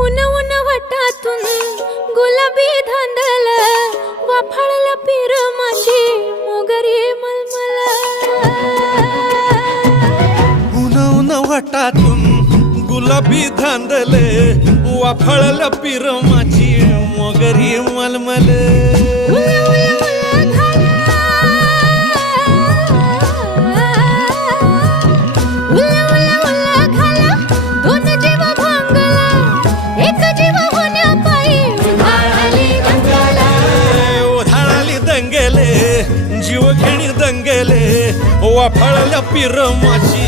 उन उन वटातून गुलाबी धांदल वाफाळल्या पिरमाची मोगरी मलमल उन उन वटातून गुलाबी धांदले वाफाळल्या पिरमाची मोगरी मलमल जीव घेणी दंगेले वाफाळल्या पिरमाची